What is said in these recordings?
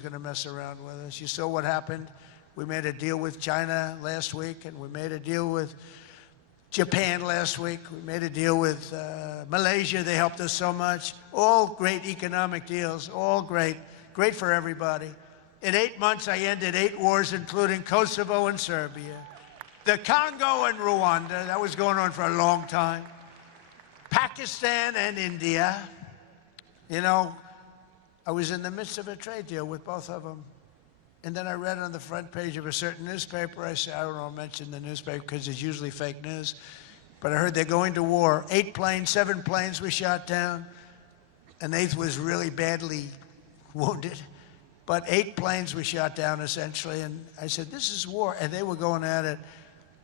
going to mess around with us. You saw what happened. We made a deal with China last week, and we made a deal with Japan last week. We made a deal with Malaysia. They helped us so much. All great economic deals, all great. Great for everybody. In 8 months, I ended 8 wars, including Kosovo and Serbia. The Congo and Rwanda, that was going on for a long time. Pakistan and India. You know, I was in the midst of a trade deal with both of them. And then I read on the front page of a certain newspaper, I said, I don't want to mention the newspaper because it's usually fake news, but I heard they're going to war. 8 planes, 7 planes were shot down. An 8th was really badly wounded. But 8 planes were shot down, essentially. And I said, this is war. And they were going at it.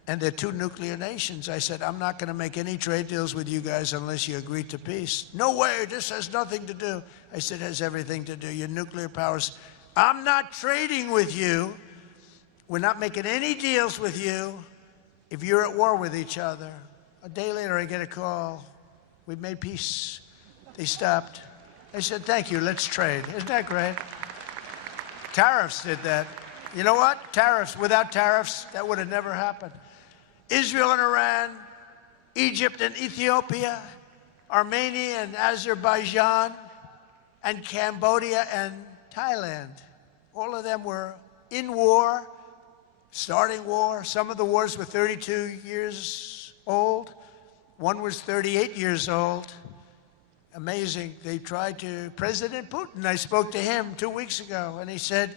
And they're 2 nuclear nations. I said, I'm not going to make any trade deals with you guys unless you agree to peace. No way, this has nothing to do. I said, it has everything to do. You're nuclear powers. I'm not trading with you. We're not making any deals with you if you're at war with each other. A day later, I get a call. We've made peace. They stopped. I said, thank you, let's trade. Isn't that great? Tariffs did that. You know what? Tariffs. Without tariffs, that would have never happened. Israel and Iran, Egypt and Ethiopia, Armenia and Azerbaijan, and Cambodia and Thailand. All of them were in war, starting war. Some of the wars were 32 years old. One was 38 years old. Amazing. They tried to, President Putin, I spoke to him 2 weeks ago, and he said,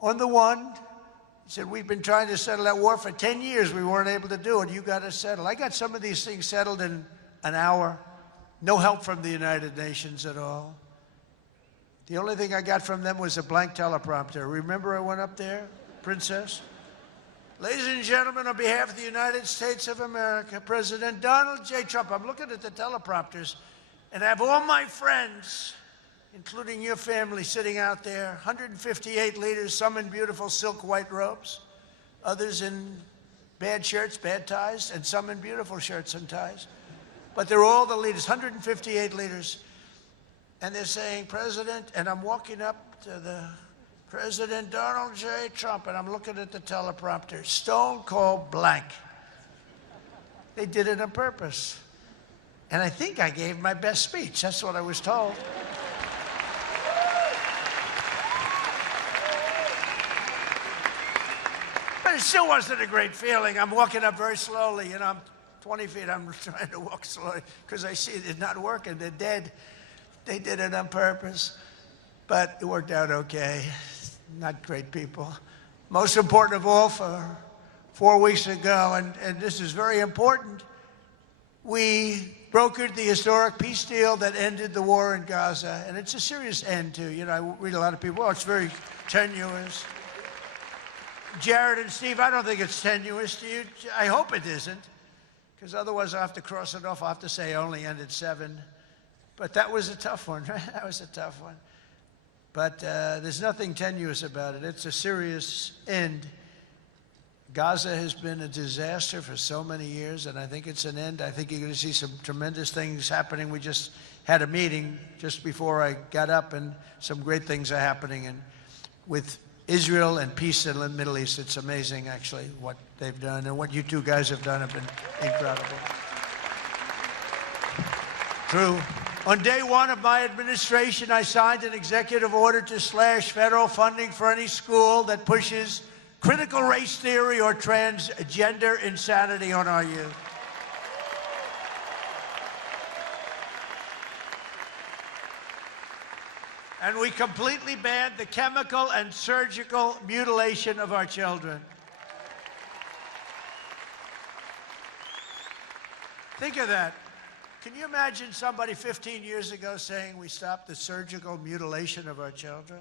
on the one, he said, we've been trying to settle that war for 10 years. We weren't able to do it. You got to settle. I got some of these things settled in an hour. No help from the United Nations at all. The only thing I got from them was a blank teleprompter. Remember I went up there, Princess? Ladies and gentlemen, on behalf of the United States of America, President Donald J. Trump, I'm looking at the teleprompters, and I have all my friends, including your family, sitting out there, 158 leaders, some in beautiful silk white robes, others in bad shirts, bad ties, and some in beautiful shirts and ties. But they're all the leaders, 158 leaders. And they're saying, President, and I'm walking up to the President Donald J. Trump, and I'm looking at the teleprompter, stone cold blank. They did it on purpose. And I think I gave my best speech. That's what I was told. But it still wasn't a great feeling. I'm walking up very slowly. You know, I'm 20 feet. I'm trying to walk slowly because I see it's not working. They're dead. They did it on purpose. But it worked out okay. Not great people. Most important of all, for 4 weeks ago, and this is very important, we brokered the historic peace deal that ended the war in Gaza. And it's a serious end, too. You know, I read a lot of people, oh, it's very tenuous. Jared and Steve, I don't think it's tenuous to you. I hope it isn't, because otherwise I'll have to cross it off. I'll have to say I only ended 7. But that was a tough one, right? That was a tough one. But there's nothing tenuous about it. It's a serious end. Gaza has been a disaster for so many years, and I think it's an end. I think you're going to see some tremendous things happening. We just had a meeting just before I got up, and some great things are happening. And with Israel and peace in the Middle East, it's amazing, actually, what they've done. And what you 2 guys have done have been incredible. True. On day 1 of my administration, I signed an executive order to slash federal funding for any school that pushes critical race theory or transgender insanity on our youth. And we completely banned the chemical and surgical mutilation of our children. Think of that. Can you imagine somebody 15 years ago saying we stopped the surgical mutilation of our children?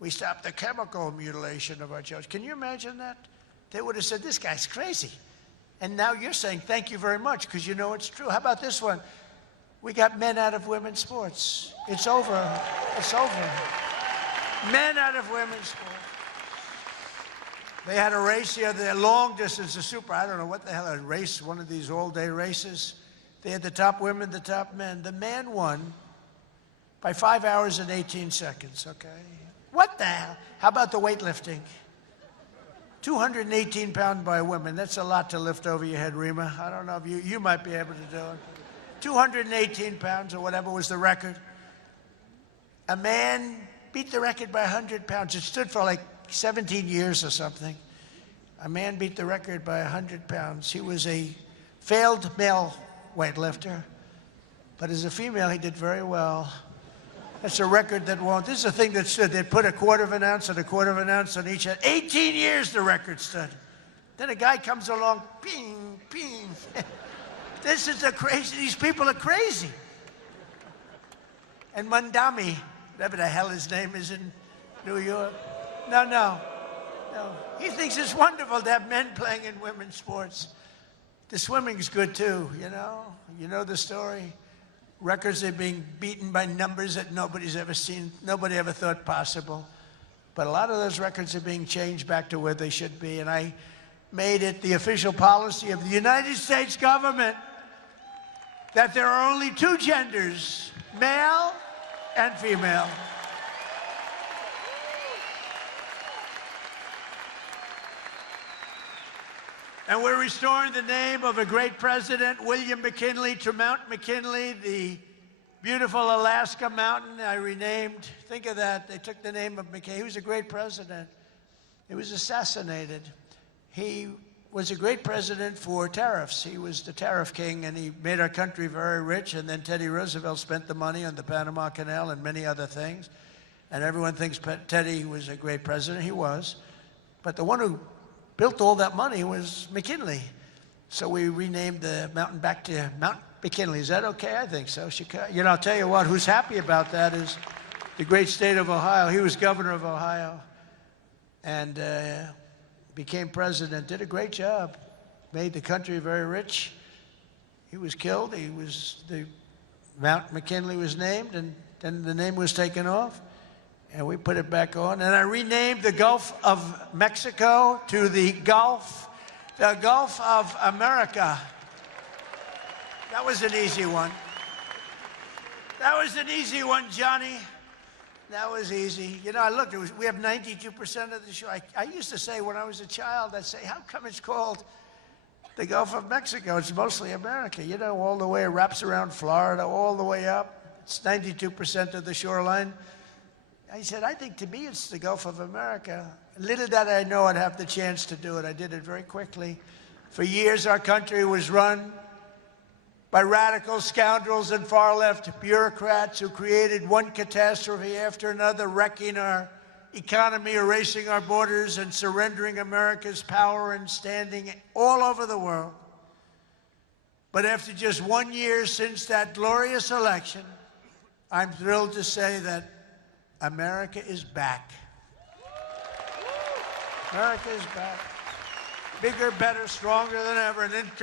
We stopped the chemical mutilation of our children. Can you imagine that? They would have said, this guy's crazy. And now you're saying, thank you very much, because you know it's true. How about this one? We got men out of women's sports. It's over. It's over. Men out of women's sports. They had a race the other day, long distance, I don't know what the hell, a race, one of these all-day races. They had the top women, the top men. The man won by 5 hours and 18 seconds, okay? What the hell? How about the weightlifting? 218 pounds by women. That's a lot to lift over your head, Rima. I don't know if you might be able to do it. 218 pounds or whatever was the record. A man beat the record by 100 pounds. It stood for like 17 years or something. A man beat the record by 100 pounds. He was a failed male weightlifter, but as a female, he did very well. That's a record that won't. This is a thing that stood. They put a quarter of an ounce and a quarter of an ounce on each end. 18 years the record stood. Then a guy comes along, ping, ping. This is crazy. These people are crazy. And Mandami, whatever the hell his name is in New York. No. He thinks it's wonderful to have men playing in women's sports. The swimming's good too, you know? You know the story. Records are being beaten by numbers that nobody's ever seen, nobody ever thought possible. But a lot of those records are being changed back to where they should be, and I made it the official policy of the United States government that there are only two genders, male and female. And we're restoring the name of a great president, William McKinley, to Mount McKinley, the beautiful Alaska mountain I renamed. Think of that. They took the name of McKinley. He was a great president. He was assassinated. He was a great president for tariffs. He was the tariff king, and he made our country very rich. And then Teddy Roosevelt spent the money on the Panama Canal and many other things. And everyone thinks Teddy was a great president. He was. But the one who built all that money was McKinley. So we renamed the mountain back to Mount McKinley. Is that okay? I think so. You know, I'll tell you what, who's happy about that is the great state of Ohio. He was governor of Ohio and became president, did a great job, made the country very rich. He was killed. Mount McKinley was named, and then the name was taken off. And we put it back on. And I renamed the Gulf of Mexico to the Gulf of America. That was an easy one. That was an easy one, Johnny. That was easy. You know, I looked, we have 92% of the show. I used to say when I was a child, I'd say, how come it's called the Gulf of Mexico? It's mostly America. You know, all the way, it wraps around Florida, all the way up. It's 92% of the shoreline. I said, I think to me it's the Gulf of America. Little did I know I'd have the chance to do it. I did it very quickly. For years, our country was run by radical scoundrels and far-left bureaucrats who created one catastrophe after another, wrecking our economy, erasing our borders, and surrendering America's power and standing all over the world. But after just 1 year since that glorious election, I'm thrilled to say that America is back. America is back. Bigger, better, stronger than ever. And